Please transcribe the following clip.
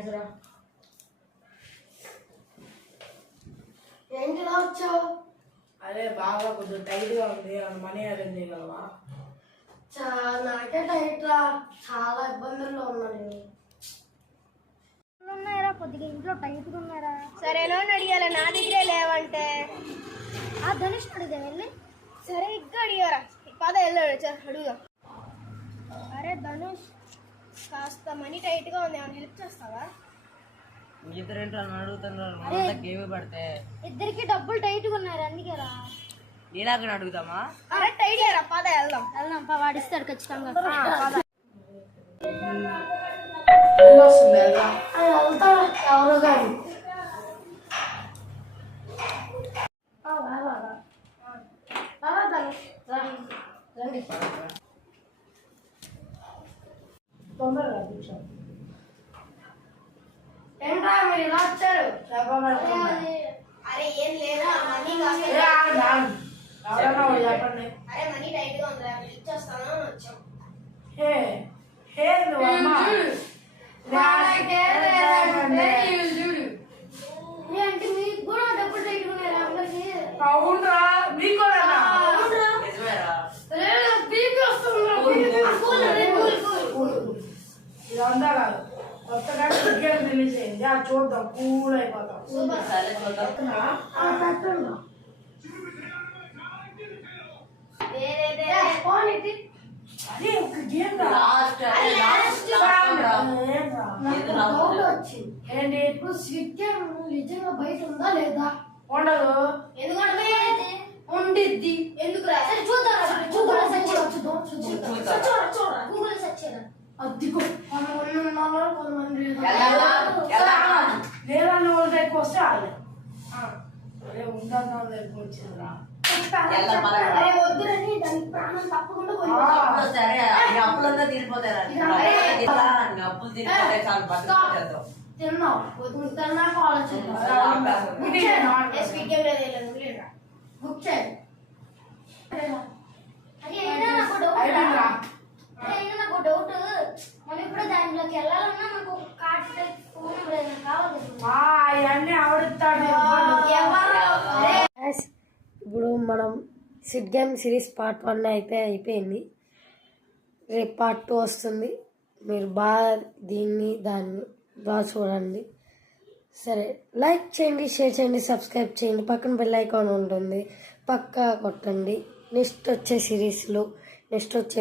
Thanks రా. ఏంటి ఇలా వచ్చావు? అదే బాగా కొంచెం టైట్గా ఉంది, మనీ అరేంజ్ చేయగలవా? నాకే టైట్ రా, చాలా ఇబ్బందుల్లో ఉన్నాను. ఉన్నారా కొద్దిగా ఇంట్లో టైట్గా ఉన్నారా? సరే లోన్ అడిగారా, నా దగ్గరే లేవంటే ఆ ధనుష్ అడిగా వెళ్ళి. సరే ఇంకా అడిగారా, పద వెళ్ళాడు అడుగుదాం. అరే ధనుష్, కాస్త మనీ టైట్గా ఉంది, ఏమైనా హెల్ప్ చేస్తావా? ఇద్దరికి డబ్బులు టైట్గా ఉన్నారు అందుకేరా. నీలాగా అడుగుతామా? అరే టైట్ రా, పద వెళ్దాం. వాడిస్తాడు ఖచ్చితంగా. ఎవరు కానీ ఏంట్రా మీరు ఇలా వచ్చారు? అరే ఏం లేదా, మనీ చెప్పండి. అరే మనీ టైట్ గా ఉంది, ఇచ్చేస్తాను అని వచ్చాం. ఏంటి మీకు కూడా డబ్బులు టైట్ ఉన్నారా అందరికి? అవునరా, మీకు ఇదంతా కాదు, కొత్తగా క్రికెట్ రిలీజ్ అయింది, అది చూద్దాం, కూల్ అయిపోతాం. అదే ఒక గేమ్ ఏంటి ఇప్పుడు స్విట్ గేమ్ నిజంగా బయట ఉందా లేదా? ఉండదు. ఎందుకంటే ఉండిద్ది. ఎందుకు అద్దికో కొంతమంది లేదన్న వాళ్ళ దగ్గర వస్తే ఆడలే. అదే ఉందన్న వాళ్ళ దగ్గర వచ్చిందిరా. వద్దురని దానికి ప్రాణం తప్పకుండా అప్పులంతా తీరిపోతాయి. తిన్నావు తిన్నాక ఆలోచించాలి. బుక్ చేయండి. నాకు డౌట్, మనం ఇప్పుడు దాంట్లోకి వెళ్ళాలన్నా మనకు కార్డు ఫోన్ నెంబర్ కావాలి. అవన్నీ ఆవిడతాడు. ఇప్పుడు మనం సిట్ గేమ్ సిరీస్ పార్ట్ 1 అయిపోయింది. రేపు పార్ట్ 2 వస్తుంది. మీరు బాగా దాన్ని బాగా చూడండి. సరే, లైక్ చేయండి, షేర్ చేయండి, సబ్స్క్రైబ్ చేయండి. పక్కన బెల్ ఐకాన్ ఉంటుంది, పక్కా కొట్టండి. నెక్స్ట్ వచ్చే సిరీస్లో నెక్స్ట్ వచ్చే